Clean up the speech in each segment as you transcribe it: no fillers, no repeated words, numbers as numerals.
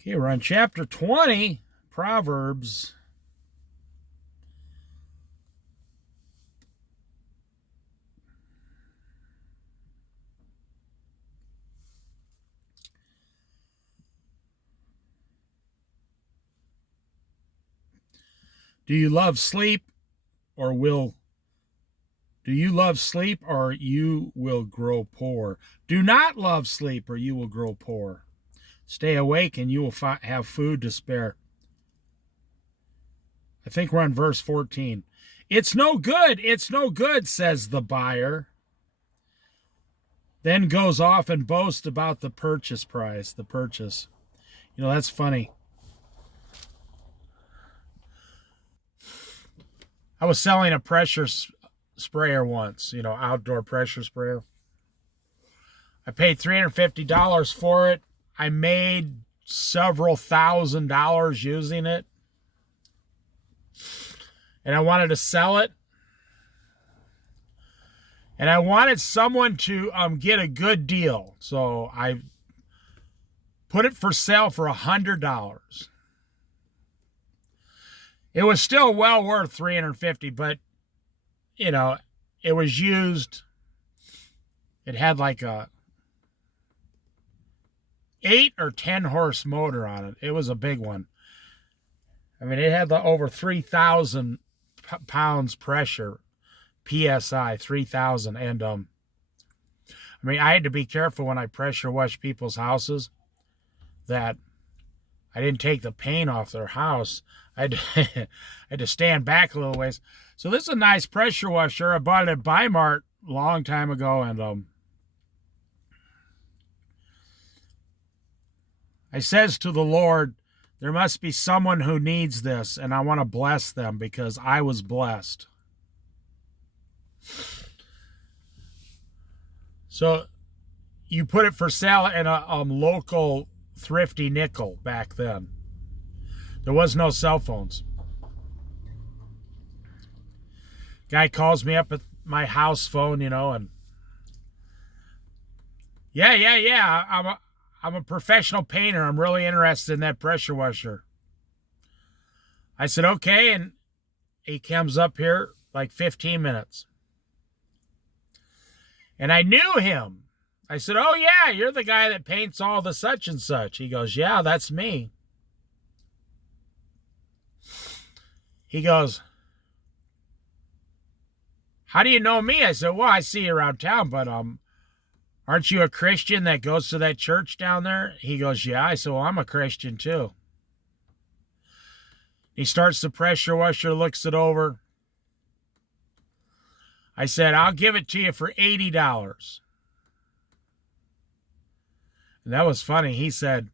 Okay, we're on chapter 20, Proverbs. Do you love sleep or will do you love sleep or you will grow poor? Do not love sleep or you will grow poor. Stay awake and you will have food to spare. I think we're on verse 14. It's no good, says the buyer. Then goes off and boasts about the purchase price, the purchase. That's funny. I was selling a pressure sprayer once, outdoor pressure sprayer. I paid $350 for it. I made several $1,000s using it. And I wanted to sell it. And I wanted someone to get a good deal. So I put it for sale for $100. It was still well worth $350, but it was used. It had like a 8 or 10 horse motor on it. It was a big one. I mean, it had the over 3,000 pounds pressure, PSI, 3,000. And I had to be careful when I pressure wash people's houses that I didn't take the paint off their house. I had to stand back a little ways. So this is a nice pressure washer. I bought it at Bi-Mart a long time ago, and I says to the Lord, there must be someone who needs this, and I want to bless them because I was blessed. So you put it for sale in a local thrifty nickel back then. There was no cell phones. Guy calls me up at my house phone, and yeah. I'm a professional painter. I'm really interested in that pressure washer. I said, okay, and he comes up here like 15 minutes. And I knew him. I said, oh yeah, you're the guy that paints all the such and such. He goes, yeah, that's me. He goes, how do you know me? I said, well, I see you around town, but aren't you a Christian that goes to that church down there? He goes, yeah. I said, well, I'm a Christian too. He starts the pressure washer, looks it over. I said, I'll give it to you for $80. And that was funny. He said,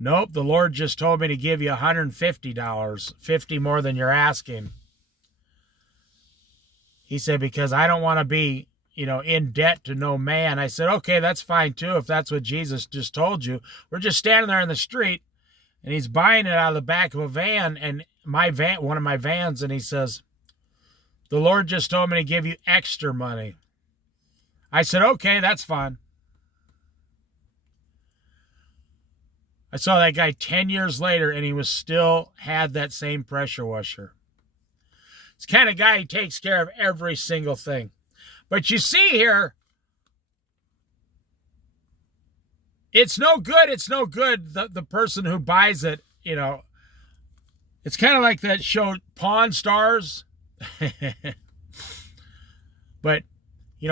nope, the Lord just told me to give you $150, 50 more than you're asking. He said, because I don't want to be, in debt to no man. I said, okay, that's fine too, if that's what Jesus just told you. We're just standing there in the street, and he's buying it out of the back of a van, and one of my vans, and he says, the Lord just told me to give you extra money. I said, okay, that's fine. I saw that guy 10 years later, and he still had that same pressure washer. It's the kind of guy who takes care of every single thing. But you see here, it's no good. The person who buys it, it's kind of like that show Pawn Stars. But,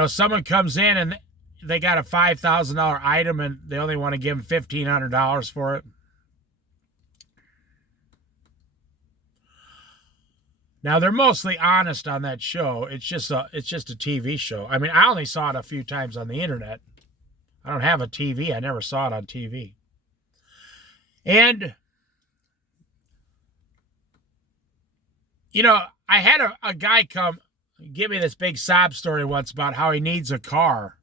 someone comes in and they got a $5,000 item and they only want to give them $1,500 for it. Now, they're mostly honest on that show. It's just a TV show. I mean, I only saw it a few times on the internet. I don't have a TV. I never saw it on TV. And, I had a guy come give me this big sob story once about how he needs a car.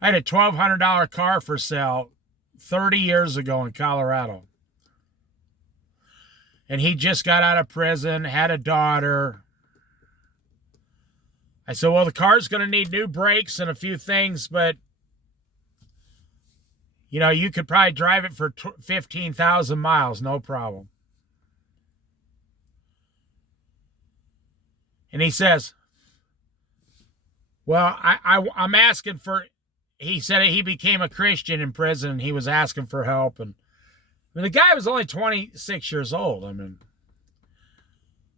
I had a $1,200 car for sale 30 years ago in Colorado. And he just got out of prison, had a daughter. I said, well, the car's going to need new brakes and a few things, but You know, you could probably drive it for 15,000 miles, no problem. And he says, well, I'm asking for, he said he became a Christian in prison and he was asking for help. And I mean, the guy was only 26 years old. I mean,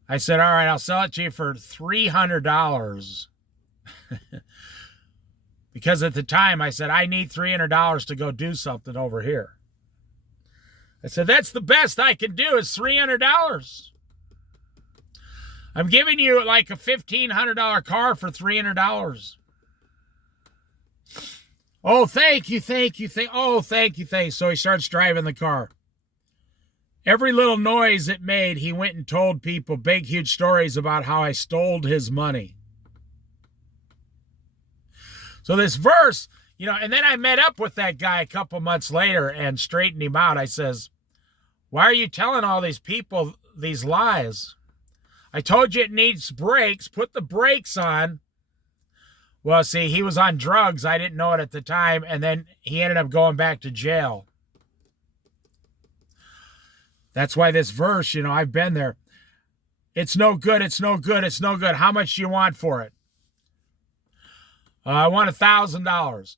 I said, all right, I'll sell it to you for $300. Because at the time I said, I need $300 to go do something over here. I said, that's the best I can do is $300. I'm giving you like a $1,500 car for $300. Oh, thank you. Oh, thank you. So he starts driving the car. Every little noise it made, he went and told people big, huge stories about how I stole his money. So this verse, you know, and then I met up with that guy a couple months later and straightened him out. I says, why are you telling all these people these lies? I told you it needs brakes. Put the brakes on. Well, see, he was on drugs. I didn't know it at the time. And then he ended up going back to jail. That's why this verse, you know, I've been there. It's no good. It's no good. It's no good. How much do you want for it? I want $1,000.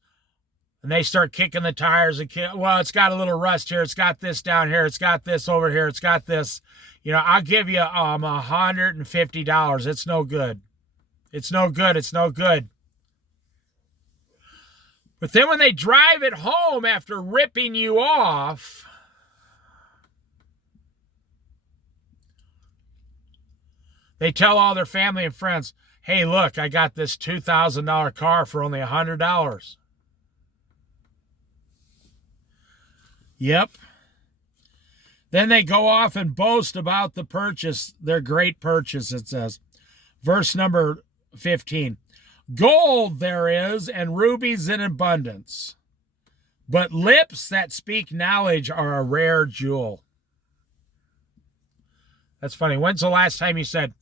And they start kicking the tires. Well, it's got a little rust here. It's got this down here. It's got this over here. It's got this. You know, I'll give you $150. It's no good. It's no good. It's no good. But then when they drive it home after ripping you off, they tell all their family and friends, hey, look, I got this $2,000 car for only $100. Yep. Then they go off and boast about the purchase, their great purchase, it says. Verse number 15. Gold there is, and rubies in abundance, but lips that speak knowledge are a rare jewel. That's funny. When's the last time you said,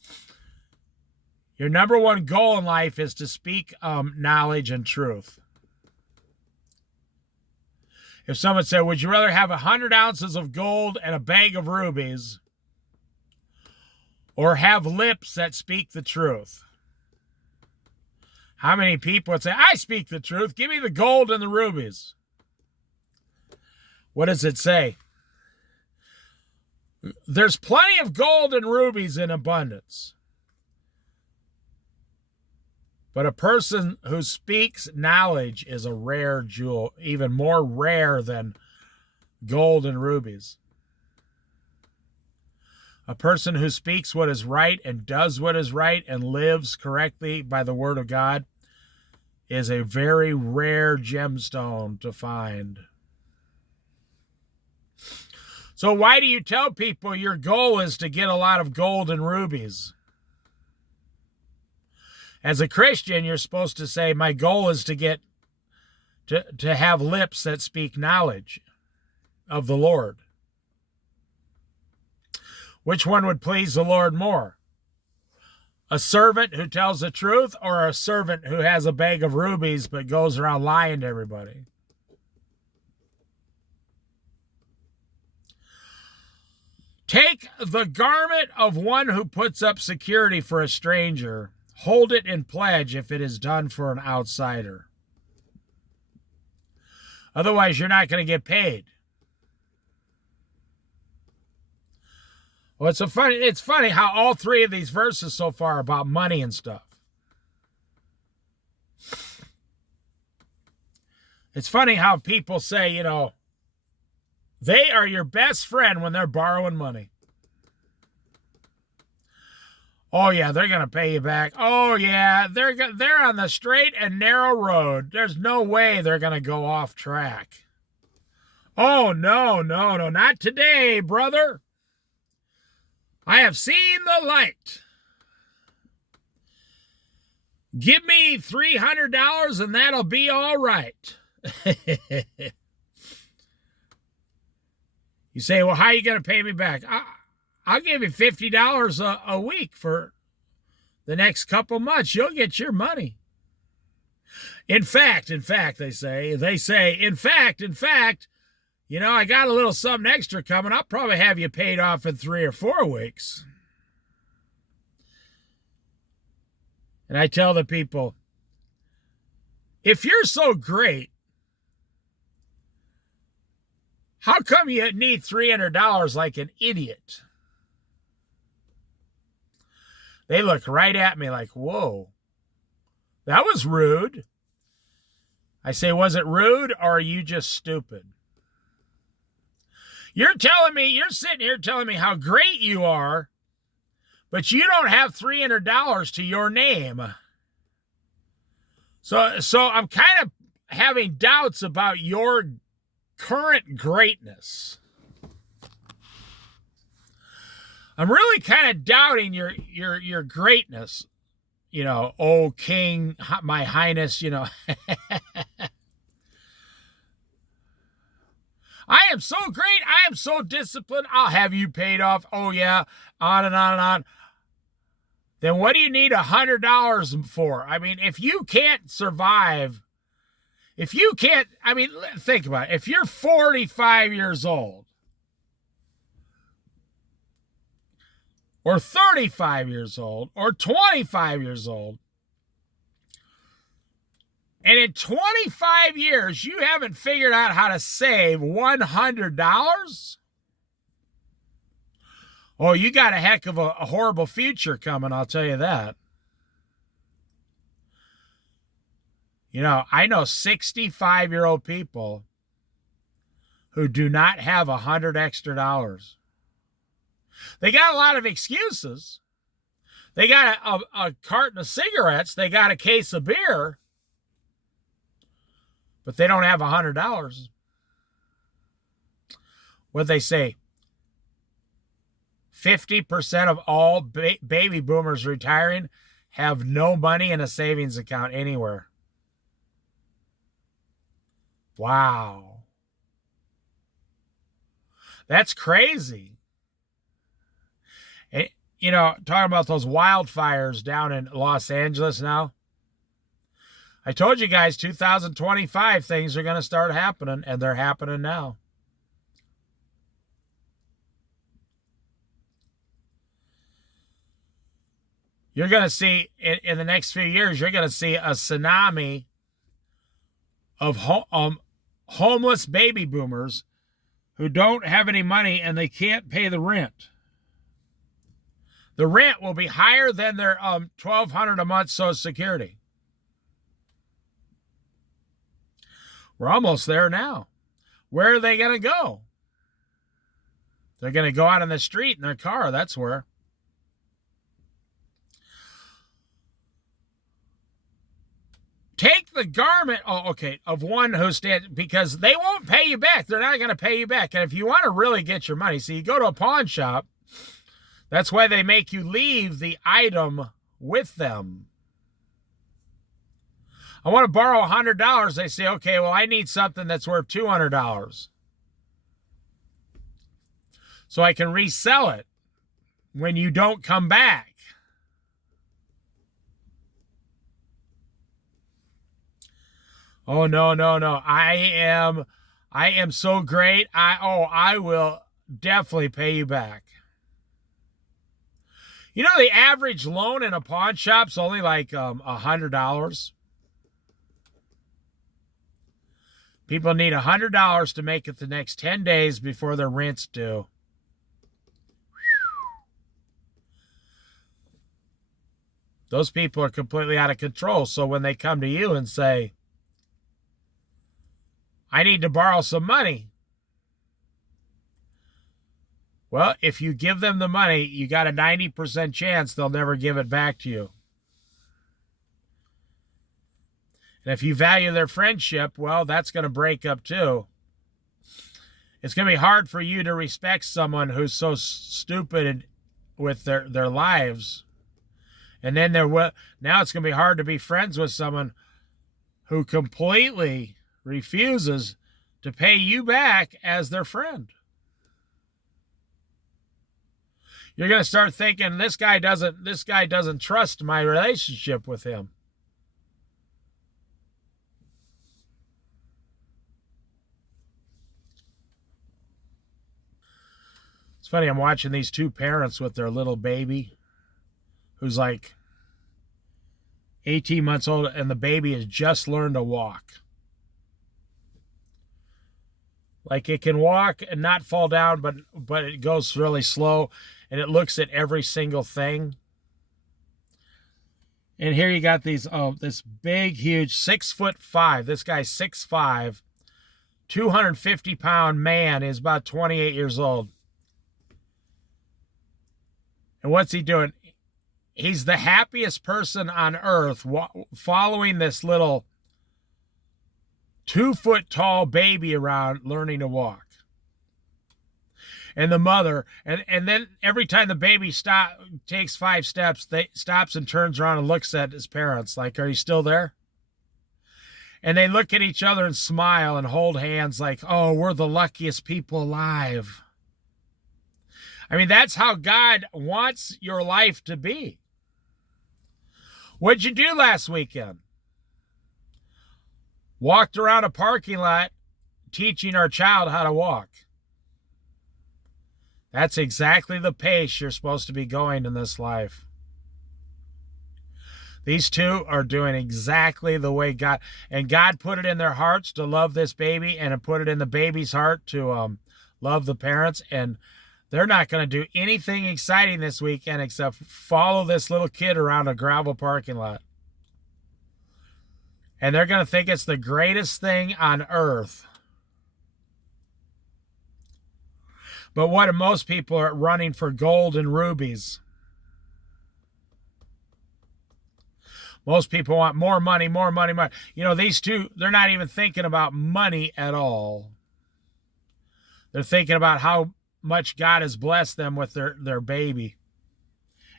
your number one goal in life is to speak knowledge and truth? If someone said, would you rather have 100 ounces of gold and a bag of rubies or have lips that speak the truth? How many people would say, I speak the truth. Give me the gold and the rubies. What does it say? There's plenty of gold and rubies in abundance. But a person who speaks knowledge is a rare jewel, even more rare than gold and rubies. A person who speaks what is right and does what is right and lives correctly by the word of God is a very rare gemstone to find. So why do you tell people your goal is to get a lot of gold and rubies? As a Christian, you're supposed to say, my goal is to get to have lips that speak knowledge of the Lord. Which one would please the Lord more? A servant who tells the truth or a servant who has a bag of rubies but goes around lying to everybody? Take the garment of one who puts up security for a stranger. Hold it in pledge if it is done for an outsider. Otherwise, you're not going to get paid. Well, it's funny how all three of these verses so far are about money and stuff. It's funny how people say, you know, they are your best friend when they're borrowing money. Oh, yeah, they're going to pay you back. Oh, yeah, they're on the straight and narrow road. There's no way they're going to go off track. Oh, no, not today, brother. I have seen the light. Give me $300 and that'll be all right. You say, well, how are you going to pay me back? I'll give you $50 a week for the next couple months. You'll get your money. In fact, they say, in fact, I got a little something extra coming. I'll probably have you paid off in 3 or 4 weeks. And I tell the people, if you're so great, how come you need $300 like an idiot? They look right at me like, whoa, that was rude. I say, was it rude or are you just stupid? You're sitting here telling me how great you are, but you don't have $300 to your name. So I'm kind of having doubts about your current greatness. I'm really kind of doubting your greatness. Oh, King, my highness, I am so great. I am so disciplined. I'll have you paid off. Oh, yeah, on and on and on. Then what do you need $100 for? I mean, if you can't survive, think about it. If you're 45 years old or 35 years old or 25 years old, and in 25 years, you haven't figured out how to save $100? Oh, you got a heck of a horrible future coming, I'll tell you that. I know 65-year-old people who do not have $100 extra. They got a lot of excuses. They got a carton of cigarettes. They got a case of beer. But they don't have $100. What they say? 50% of all baby boomers retiring have no money in a savings account anywhere. Wow. That's crazy. And, talking about those wildfires down in Los Angeles now. I told you guys 2025 things are going to start happening, and they're happening now. You're going to see, in the next few years, you're going to see a tsunami of homeless baby boomers who don't have any money and they can't pay the rent. The rent will be higher than their $1,200 a month Social Security. We're almost there now. Where are they going to go? They're going to go out on the street in their car. That's where. Take the garment, of one who stands, because they won't pay you back. They're not going to pay you back. And if you want to really get your money, you go to a pawn shop. That's why they make you leave the item with them. I want to borrow $100. They say, okay, well, I need something that's worth $200. So I can resell it when you don't come back. Oh, no. I am so great. I will definitely pay you back. The average loan in a pawn shop's only like $100. People need $100 to make it the next 10 days before their rent's due. Those people are completely out of control. So when they come to you and say, I need to borrow some money. Well, if you give them the money, you got a 90% chance they'll never give it back to you. And if you value their friendship, well, that's going to break up too. It's going to be hard for you to respect someone who's so stupid with their lives. And then now it's going to be hard to be friends with someone who completely refuses to pay you back as their friend. You're going to start thinking, this guy doesn't trust my relationship with him. It's funny, I'm watching these two parents with their little baby who's like 18 months old, and the baby has just learned to walk. Like, it can walk and not fall down, but it goes really slow, and it looks at every single thing. And here you got these, this big, huge 6'5". This guy's 6'5", 250-pound man is about 28 years old. And what's he doing? He's the happiest person on earth following this little 2-foot-tall baby around learning to walk. And the mother, and then every time the baby takes 5 steps, they stops and turns around and looks at his parents like, are you still there? And they look at each other and smile and hold hands like, oh, we're the luckiest people alive. I mean, that's how God wants your life to be. What'd you do last weekend? Walked around a parking lot teaching our child how to walk. That's exactly the pace you're supposed to be going in this life. These two are doing exactly the way God, and God put it in their hearts to love this baby, and it put it in the baby's heart to love the parents, and they're not going to do anything exciting this weekend except follow this little kid around a gravel parking lot. And they're going to think it's the greatest thing on earth. But what, most people are running for gold and rubies. Most people want more money, more money, more. You know, these two, they're not even thinking about money at all. They're thinking about how much God has blessed them with their baby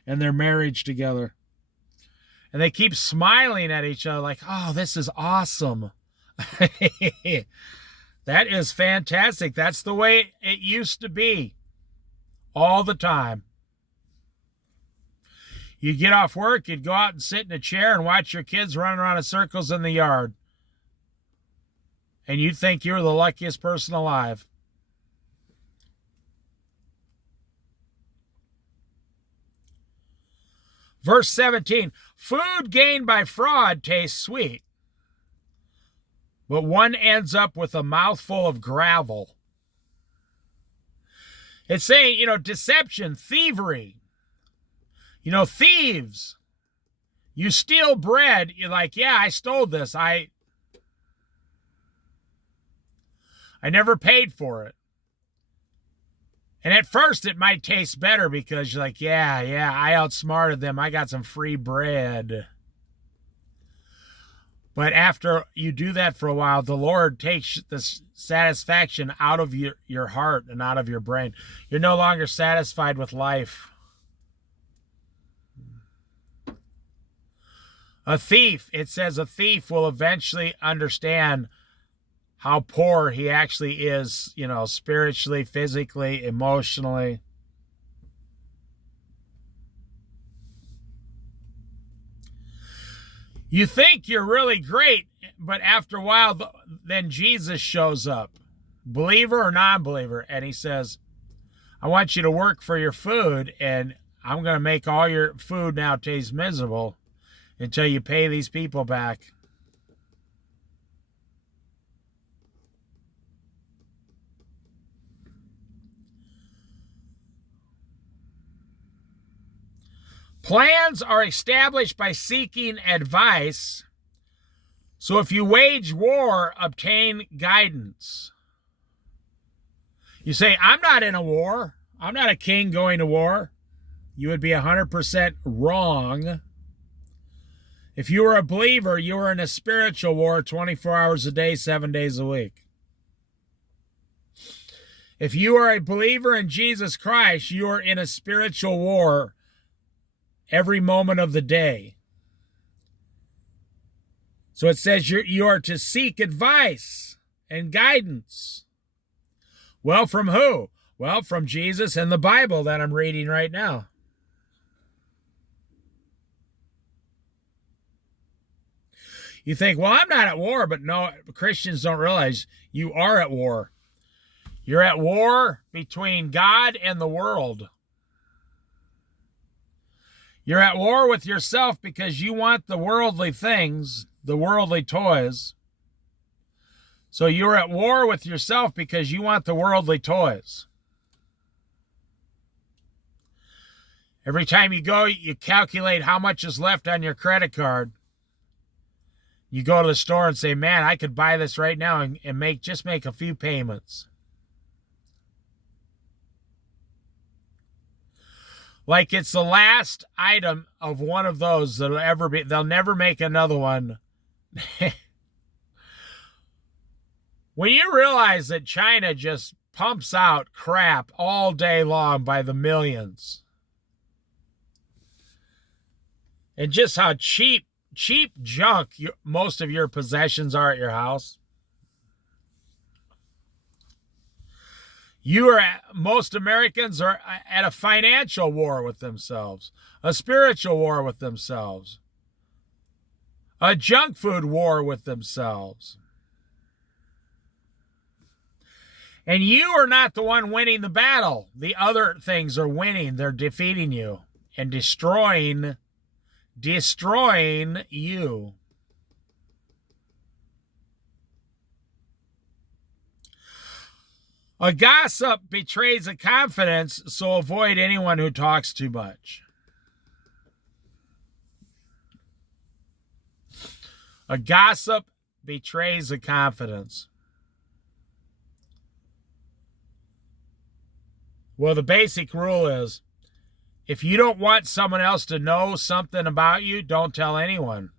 and their marriage together. And they keep smiling at each other like, oh, this is awesome. That is fantastic. That's the way it used to be all the time. You get off work, you'd go out and sit in a chair and watch your kids running around in circles in the yard. And you'd think you were the luckiest person alive. Verse 17, food gained by fraud tastes sweet, but one ends up with a mouthful of gravel. It's saying, deception, thievery. Thieves. You steal bread, you're like, yeah, I stole this. I never paid for it. And at first it might taste better because you're like, yeah, I outsmarted them. I got some free bread. But after you do that for a while, the Lord takes the satisfaction out of your heart and out of your brain. You're no longer satisfied with life. A thief, it says a thief will eventually understand how poor he actually is, spiritually, physically, emotionally. You think you're really great, but after a while, then Jesus shows up, believer or non-believer, and he says, I want you to work for your food, and I'm going to make all your food now taste miserable until you pay these people back. Plans are established by seeking advice. So if you wage war, obtain guidance. You say, I'm not in a war. I'm not a king going to war. You would be 100% wrong. If you were a believer, you were in a spiritual war 24 hours a day, 7 days a week. If you are a believer in Jesus Christ, you are in a spiritual war every moment of the day. So it says you are to seek advice and guidance. Well, from who? Well, from Jesus and the Bible that I'm reading right now. You think, well, I'm not at war, but no, Christians don't realize you are at war. You're at war between God and the world. You're at war with yourself because you want the worldly things, the worldly toys. So you're at war with yourself because you want the worldly toys. Every time you go, you calculate how much is left on your credit card. You go to the store and say, man, I could buy this right now and make a few payments. Like it's the last item of one of those that'll ever be. They'll never make another one. When you realize that China just pumps out crap all day long by the millions, and just how cheap junk most of your possessions are at your house. Most Americans are at a financial war with themselves, a spiritual war with themselves, a junk food war with themselves. And you are not the one winning the battle. The other things are winning. They're defeating you and destroying you. A gossip betrays a confidence, so avoid anyone who talks too much. A gossip betrays a confidence. Well, the basic rule is, if you don't want someone else to know something about you, don't tell anyone,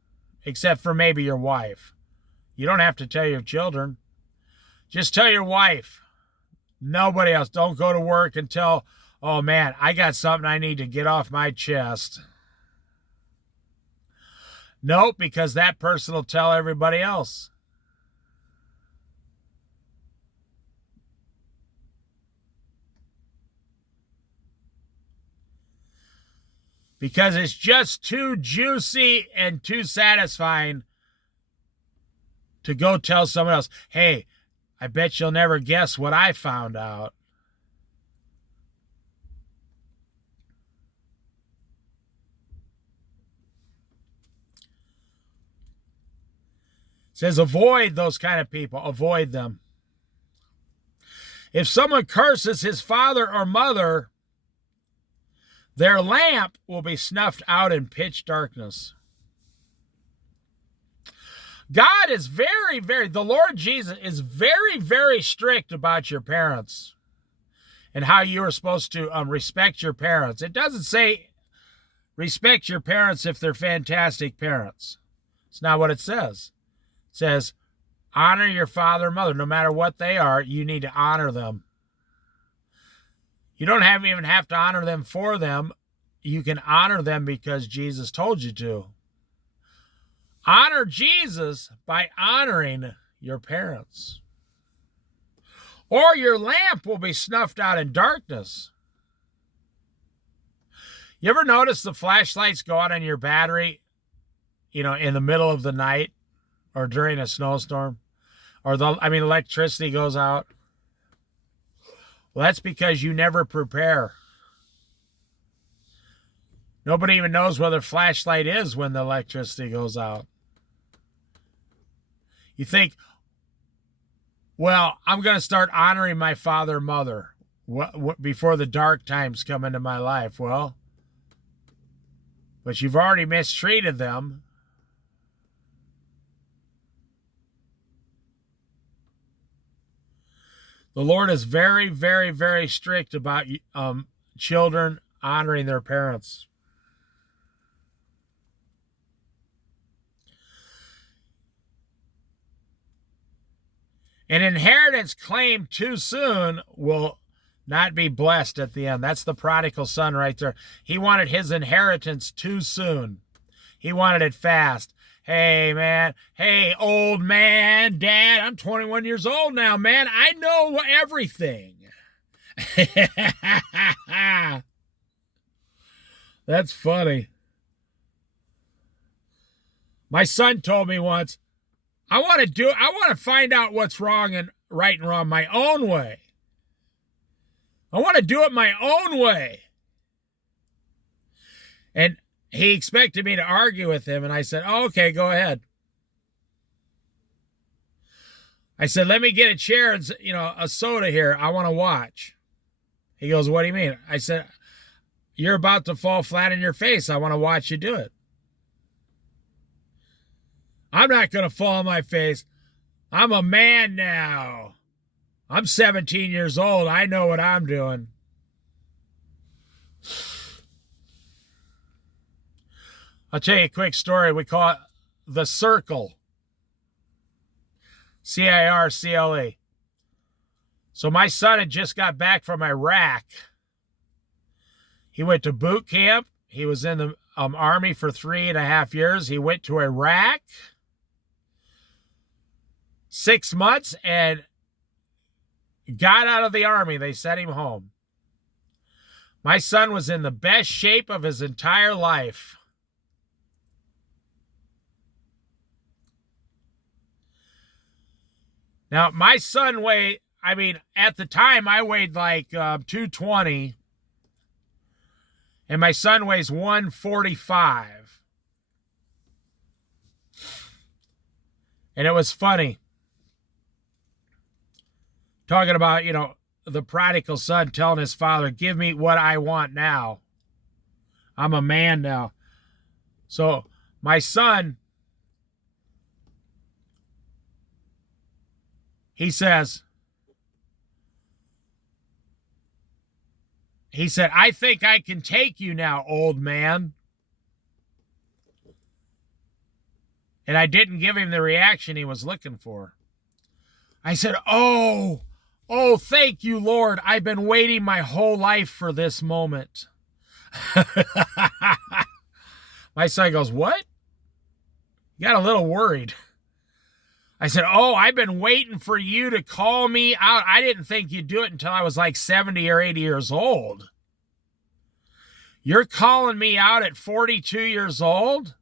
except for maybe your wife. You don't have to tell your children. Just tell your wife. Nobody else. Don't go to work and tell, oh man, I got something I need to get off my chest. Nope, because that person will tell everybody else. Because it's just too juicy and too satisfying to go tell someone else, hey, I bet you'll never guess what I found out. It says avoid those kind of people. Avoid them. If someone curses his father or mother, their lamp will be snuffed out in pitch darkness. God is the Lord Jesus is very, very strict about your parents and how you are supposed to respect your parents. It doesn't say respect your parents if they're fantastic parents. It's not what it says. It says honor your father and mother. No matter what they are, you need to honor them. You don't even have to honor them for them. You can honor them because Jesus told you to. Honor Jesus by honoring your parents. Or your lamp will be snuffed out in darkness. You ever notice the flashlights go out on your battery, in the middle of the night or during a snowstorm? Or electricity goes out? Well, that's because you never prepare. Nobody even knows where the flashlight is when the electricity goes out. You think, well, I'm going to start honoring my father and mother before the dark times come into my life. Well, but you've already mistreated them. The Lord is very, very, very strict about children honoring their parents. An inheritance claimed too soon will not be blessed at the end. That's the prodigal son right there. He wanted his inheritance too soon. He wanted it fast. Hey, man. Hey, old man. Dad, I'm 21 years old now, man. I know everything. That's funny. My son told me once, I want to find out what's wrong and right and wrong my own way. I want to do it my own way. And he expected me to argue with him, and I said, oh, okay, go ahead. I said, let me get a chair and, a soda here. I want to watch. He goes, what do you mean? I said, you're about to fall flat in your face. I want to watch you do it. I'm not going to fall on my face. I'm a man now. I'm 17 years old. I know what I'm doing. I'll tell you a quick story. We call it the circle. CIRCLE. So my son had just got back from Iraq. He went to boot camp. He was in the Army for 3.5 years. He went to Iraq 6 months and got out of the Army. They sent him home. My son was in the best shape of his entire life. Now, my son weighed, at the time I weighed like 220, and my son weighs 145. And it was funny. Talking about, the prodigal son telling his father, give me what I want now. I'm a man now. So my son, he said, I think I can take you now, old man. And I didn't give him the reaction he was looking for. I said, oh, thank you, Lord. I've been waiting my whole life for this moment. My son goes, what? You got a little worried. I said, oh, I've been waiting for you to call me out. I didn't think you'd do it until I was like 70 or 80 years old. You're calling me out at 42 years old?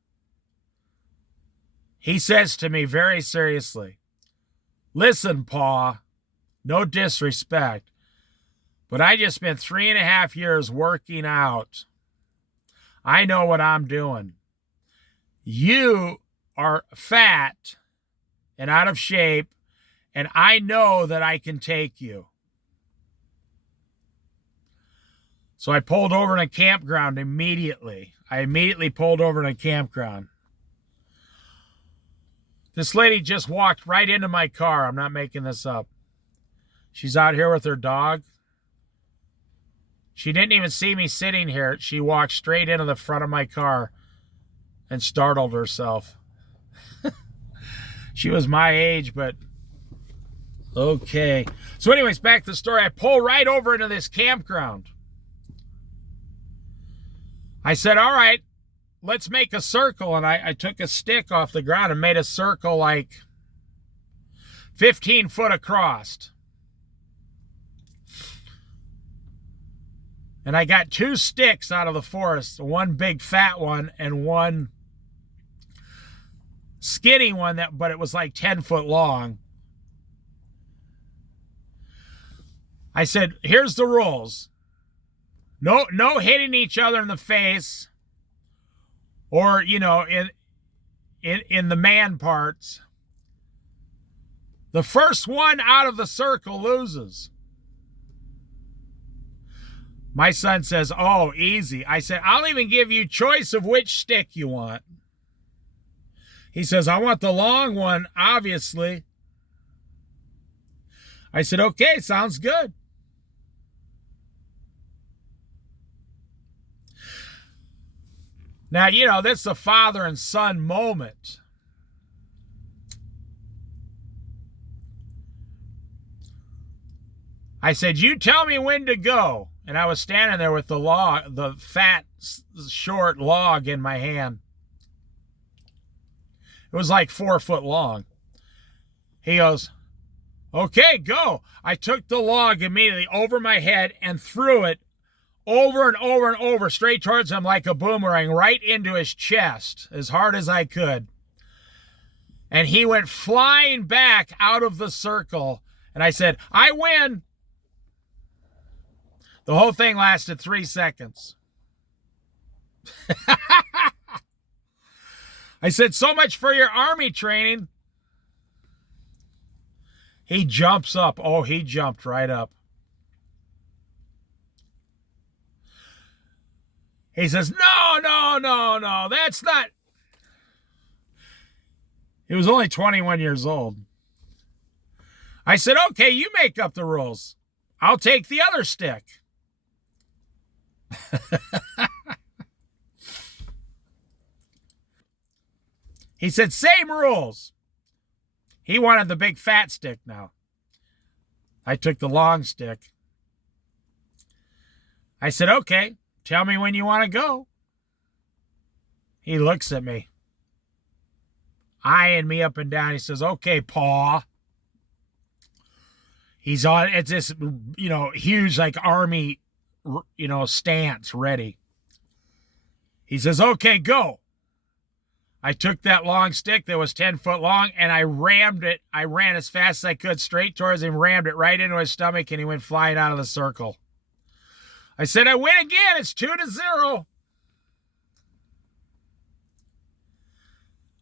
He says to me very seriously, listen, Pa, no disrespect, but I just spent 3.5 years working out. I know what I'm doing. You are fat and out of shape, and I know that I can take you. So I pulled over in a campground immediately. I immediately pulled over in a campground. This lady just walked right into my car. I'm not making this up. She's out here with her dog. She didn't even see me sitting here. She walked straight into the front of my car and startled herself. She was my age, but okay. So anyways, back to the story. I pull right over into this campground. I said, all right, let's make a circle. And I took a stick off the ground and made a circle like 15 foot across. And I got 2 sticks out of the forest, one big fat one and one skinny one, but it was like 10 foot long. I said, here's the rules. No hitting each other in the face or, in the man parts. The first one out of the circle loses. My son says, oh, easy. I said, I'll even give you choice of which stick you want. He says, I want the long one, obviously. I said, okay, sounds good. Now, this is a father and son moment. I said, you tell me when to go. And I was standing there with the fat, short log in my hand. It was like 4 foot long. He goes, okay, go. I took the log immediately over my head and threw it over and over and over straight towards him like a boomerang, right into his chest as hard as I could. And he went flying back out of the circle. And I said, I win. The whole thing lasted 3 seconds. I said, so much for your Army training. He jumps up. Oh, he jumped right up. He says, no, that's not. He was only 21 years old. I said, okay, you make up the rules. I'll take the other stick. He said, same rules. He wanted the big fat stick now. I took the long stick. I said, okay, tell me when you want to go. He looks at me, eyeing me up and down. He says, okay, paw. He's on, it's this, huge, like, Army, stance ready. He says, okay, go. I took that long stick that was 10 foot long, and I rammed it. I ran as fast as I could straight towards him, rammed it right into his stomach, and he went flying out of the circle. I said, I win again. It's 2-0.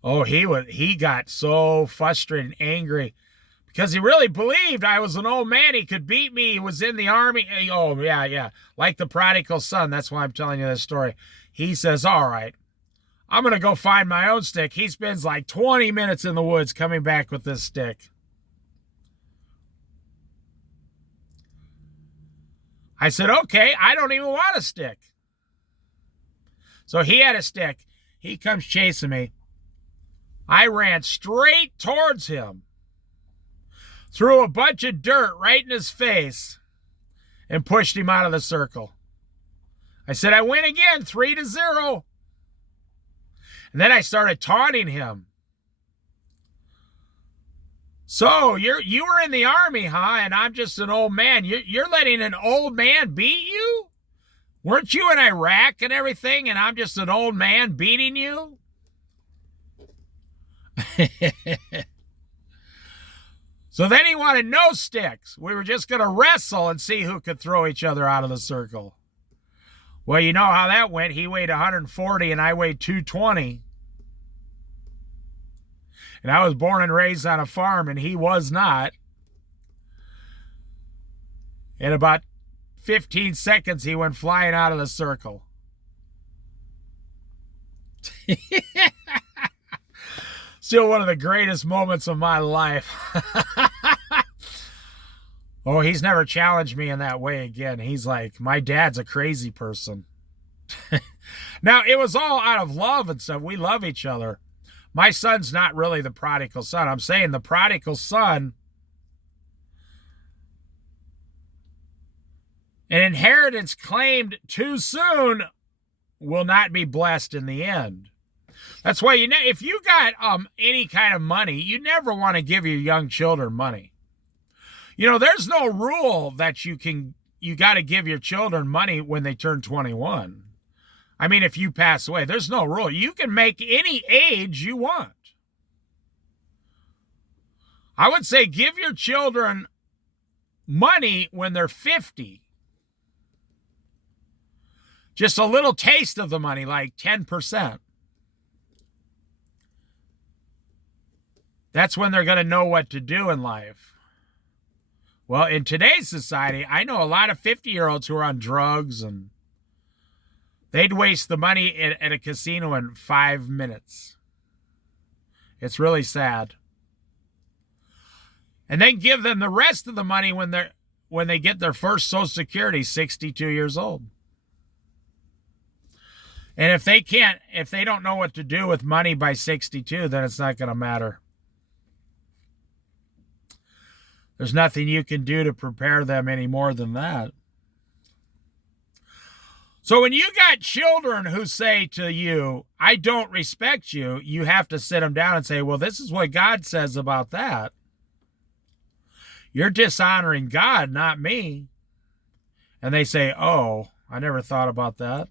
Oh, he got so frustrated and angry because he really believed I was an old man. He could beat me. He was in the Army. Oh, yeah. Like the prodigal son. That's why I'm telling you this story. He says, all right, I'm going to go find my own stick. He spends like 20 minutes in the woods coming back with this stick. I said, okay, I don't even want a stick. So he had a stick. He comes chasing me. I ran straight towards him, threw a bunch of dirt right in his face, and pushed him out of the circle. I said, I win again, 3-0. And then I started taunting him. So you were in the Army, huh? And I'm just an old man. You're letting an old man beat you? Weren't you in Iraq and everything, and I'm just an old man beating you? So then he wanted no sticks. We were just going to wrestle and see who could throw each other out of the circle. Well, you know how that went. He weighed 140 and I weighed 220. And I was born and raised on a farm, and he was not. In about 15 seconds, he went flying out of the circle. Still one of the greatest moments of my life. Oh, he's never challenged me in that way again. He's like, my dad's a crazy person. Now, it was all out of love and stuff. We love each other. My son's not really the prodigal son. I'm saying the prodigal son, an inheritance claimed too soon will not be blessed in the end. That's why, if you got any kind of money, you never want to give your young children money. There's no rule that you got to give your children money when they turn 21. I mean, if you pass away, there's no rule. You can make any age you want. I would say give your children money when they're 50. Just a little taste of the money, like 10%. That's when they're going to know what to do in life. Well, in today's society, I know a lot of 50-year-olds who are on drugs, and they'd waste the money at a casino in 5 minutes. It's really sad. And then give them the rest of the money when they get their first Social Security, 62 years old. And if they don't know what to do with money by 62, then it's not going to matter. There's nothing you can do to prepare them any more than that. So when you got children who say to you, I don't respect you, you have to sit them down and say, well, this is what God says about that. You're dishonoring God, not me. And they say, oh, I never thought about that.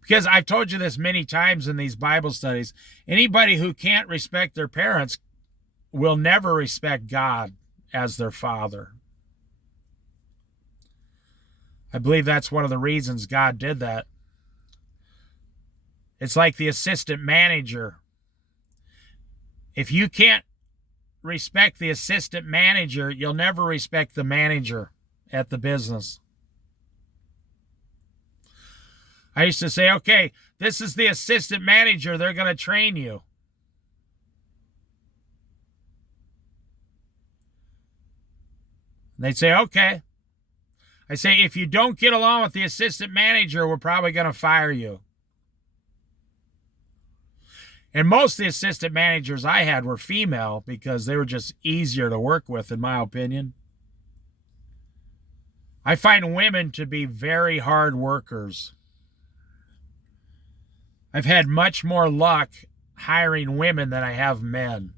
Because I've told you this many times in these Bible studies, anybody who can't respect their parents will never respect God as their father. I believe that's one of the reasons God did that. It's like the assistant manager. If you can't respect the assistant manager, you'll never respect the manager at the business. I used to say, okay, this is the assistant manager. They're going to train you. And they'd say, okay. I say, if you don't get along with the assistant manager, we're probably going to fire you. And most of the assistant managers I had were female because they were just easier to work with, in my opinion. I find women to be very hard workers. I've had much more luck hiring women than I have men.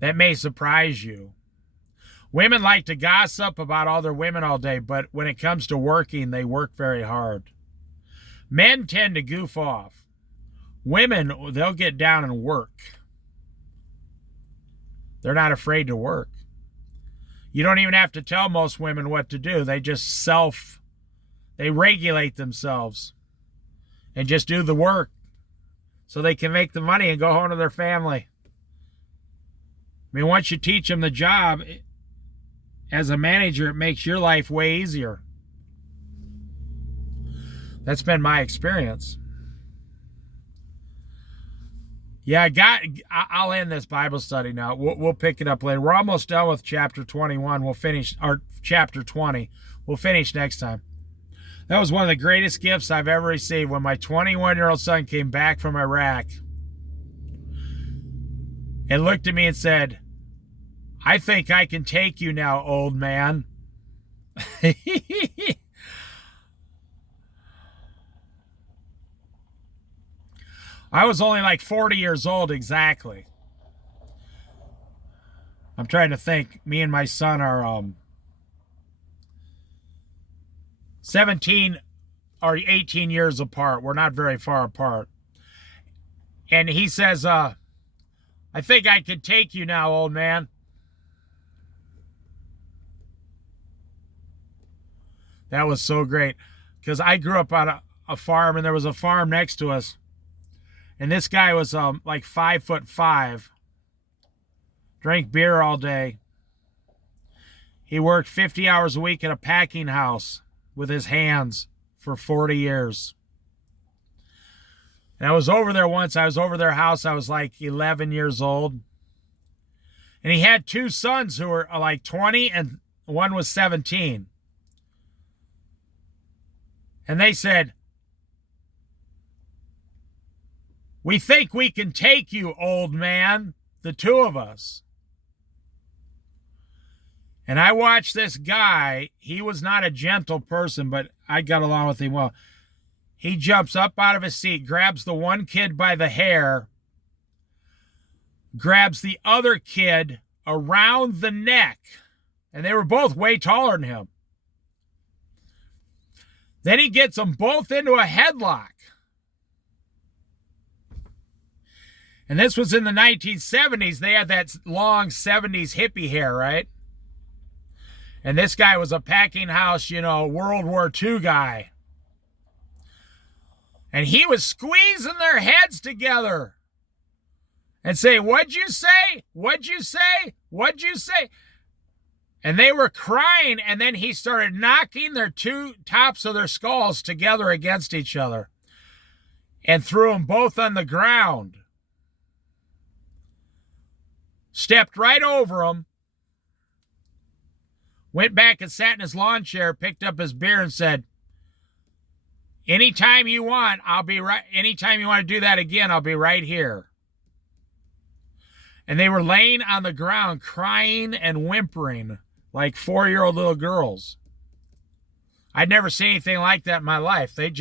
That may surprise you. Women like to gossip about other women all day, but when it comes to working, they work very hard. Men tend to goof off. Women, they'll get down and work. They're not afraid to work. You don't even have to tell most women what to do. They just they regulate themselves and just do the work so they can make the money and go home to their family. I mean, once you teach them the job, as a manager, it makes your life way easier. That's been my experience. Yeah, I'll end this Bible study now. We'll pick it up later. We're almost done with chapter 21. We'll finish, or chapter 20. We'll finish next time. That was one of the greatest gifts I've ever received when my 21-year-old son came back from Iraq and looked at me and said, I think I can take you now, old man. I was only like 40 years old exactly. I'm trying to think. Me and my son are 17 or 18 years apart. We're not very far apart. And he says, I think I could take you now, old man. That was so great. Because I grew up on a farm, and there was a farm next to us. And this guy was like 5'5", drank beer all day. He worked 50 hours a week at a packing house with his hands for 40 years. And I was over there once. I was over their house. I was like 11 years old. And he had two sons who were like 20 and one was 17. And they said, we think we can take you, old man, the two of us. And I watched this guy. He was not a gentle person, but I got along with him well. He jumps up out of his seat, grabs the one kid by the hair, grabs the other kid around the neck, and they were both way taller than him. Then he gets them both into a headlock. And this was in the 1970s. They had that long 70s hippie hair, right? And this guy was a packing house, World War II guy. And he was squeezing their heads together and say, what'd you say? What'd you say? What'd you say? And they were crying, and then he started knocking their two tops of their skulls together against each other and threw them both on the ground. Stepped right over them, went back and sat in his lawn chair, picked up his beer and said, anytime you want, I'll be right. Anytime you want to do that again, I'll be right here. And they were laying on the ground crying and whimpering like 4-year-old little girls. I'd never seen anything like that in my life. That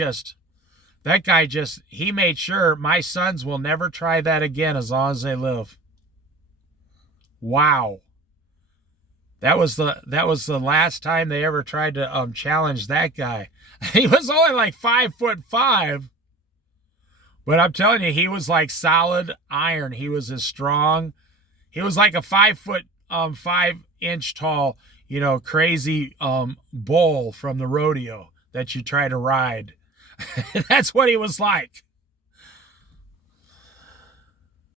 guy he made sure my sons will never try that again as long as they live. Wow. That was the last time they ever tried to challenge that guy. He was only like 5'5", but I'm telling you, he was like solid iron. He was as strong. He was like a 5'5" tall crazy bull from the rodeo that you try to ride. That's what he was like.